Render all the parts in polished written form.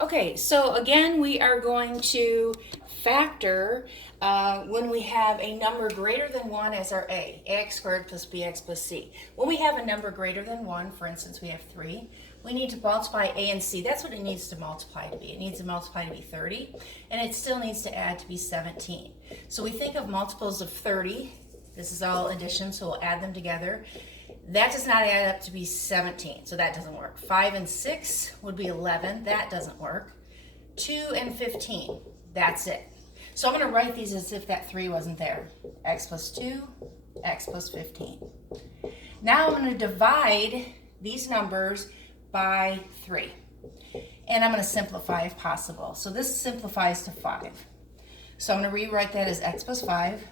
Okay, so again, we are going to factor when we have a number greater than 1 as our a, ax squared plus bx plus c. When we have a number greater than 1, for instance, we have 3, we need to multiply a and c. That's what it needs to multiply to be. It needs to multiply to be 30, and it still needs to add to be 17. So we think of multiples of 30. This is all addition, so we'll add them together. That does not add up to be 17, so that doesn't work. 5 and 6 would be 11. That doesn't work. 2 and 15. That's it. So I'm going to write these as if that 3 wasn't there. X plus 2, x plus 15. Now I'm going to divide these numbers by 3. And I'm going to simplify if possible. So this simplifies to 5. So I'm going to rewrite that as x plus 5.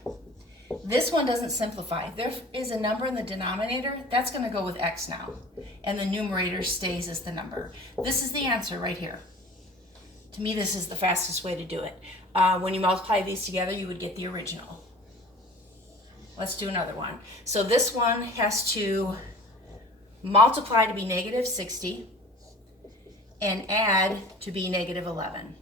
This one doesn't simplify. There is a number in the denominator. That's going to go with x now. And the numerator stays as the number. This is the answer right here. To me, this is the fastest way to do it. When you multiply these together, you would get the original. Let's do another one. So this one has to multiply to be negative 60 and add to be negative 11.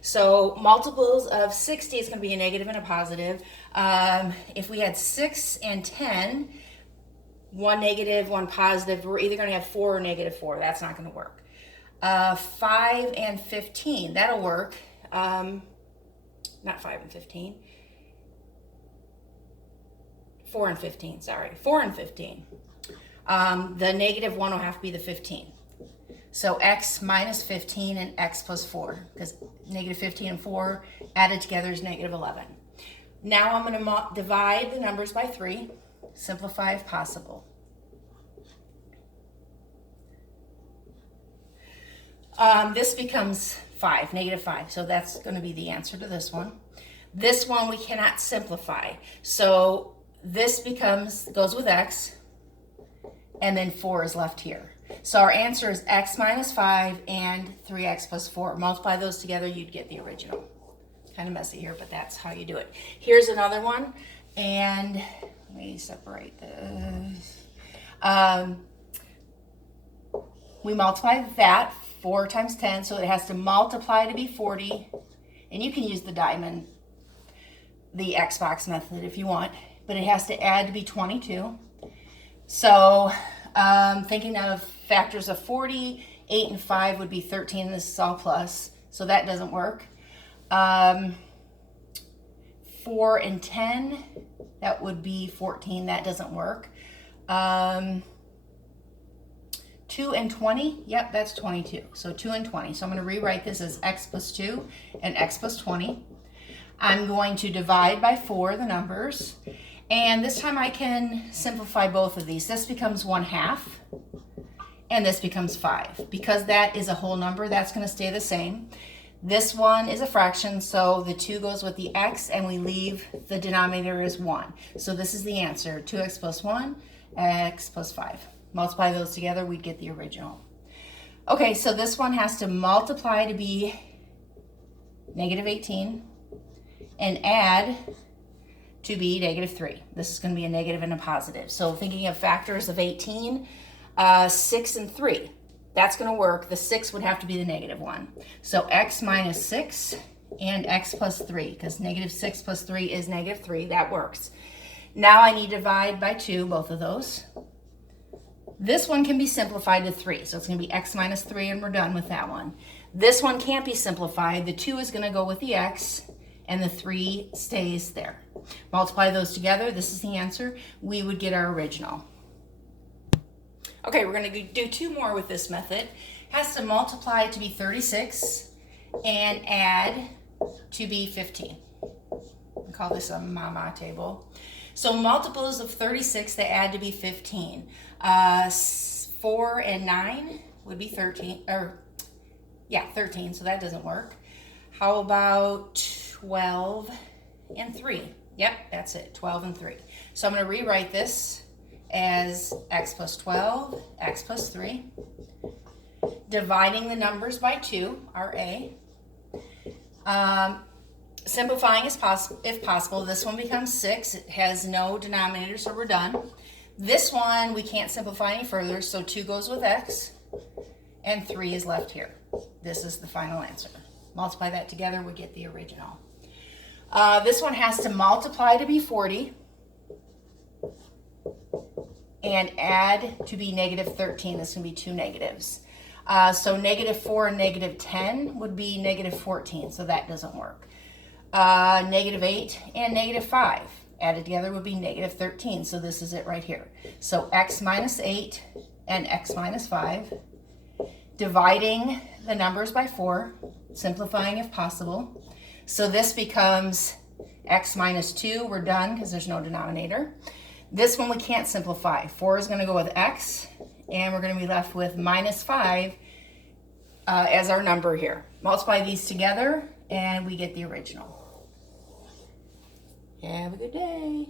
So multiples of 60 is going to be a negative and a positive. If we had 6 and 10, one negative, one positive, we're either going to have 4 or negative 4. That's not going to work. 5 and 15, that'll work. Not 5 and 15. 4 and 15, sorry. 4 and 15. The negative 1 will have to be the 15. So x minus 15 and x plus 4, because negative 15 and 4 added together is negative 11. Now I'm going to divide the numbers by 3, simplify if possible. This becomes 5, negative 5, so that's going to be the answer to this one. This one we cannot simplify, so this goes with x, and then 4 is left here. So our answer is x minus 5 and 3x plus 4. Multiply those together, you'd get the original. Kind of messy here, but that's how you do it. Here's another one, and let me separate this. We multiply that, 4 times 10, so it has to multiply to be 40. And you can use the diamond, the Xbox method if you want, but it has to add to be 22. So thinking of factors of 40, 8 and 5 would be 13, and this is all plus, so that doesn't work. 4 and 10, that would be 14, that doesn't work. 2 and 20, yep, that's 22, so 2 and 20. So I'm going to rewrite this as x plus 2 and x plus 20. I'm going to divide by 4 the numbers. And this time I can simplify both of these. This becomes 1/2, and this becomes 5. Because that is a whole number, that's going to stay the same. This one is a fraction, so the 2 goes with the x, and we leave the denominator as 1. So this is the answer, 2x plus 1, x plus 5. Multiply those together, we'd get the original. Okay, so this one has to multiply to be negative 18, and add to be negative 3. This is going to be a negative and a positive. So thinking of factors of 18, 6 and 3, that's going to work. The 6 would have to be the negative one. So x minus 6 and x plus 3, because negative 6 plus 3 is negative 3. That works. Now I need to divide by 2, both of those. This one can be simplified to 3, so it's going to be x minus 3, and we're done with that one. This one can't be simplified. The 2 is going to go with the x, and the 3 stays there. Multiply those together, this is the answer. We would get our original. Okay, we're going to do 2 more with this method. Has to multiply to be 36 and add to be 15. We call this a mama table. So multiples of 36 that add to be 15. 4 and 9 would be 13, 13, so that doesn't work. How about 12 and 3? Yep, that's it, 12 and 3. So I'm going to rewrite this as x plus 12, x plus 3. Dividing the numbers by 2, our a. Simplifying if possible. This one becomes 6. It has no denominator, so we're done. This one we can't simplify any further, so 2 goes with x, and 3 is left here. This is the final answer. Multiply that together, we get the original. This one has to multiply to be 40 and add to be negative 13. This can be two negatives. So negative 4 and negative 10 would be negative 14, so that doesn't work. Negative 8 and negative 5 added together would be negative 13, so this is it right here. So x minus 8 and x minus 5, dividing the numbers by 4, simplifying if possible. So this becomes x minus 2, we're done because there's no denominator. This one we can't simplify. 4 is going to go with x, and we're going to be left with minus 5 as our number here. Multiply these together, and we get the original. Have a good day.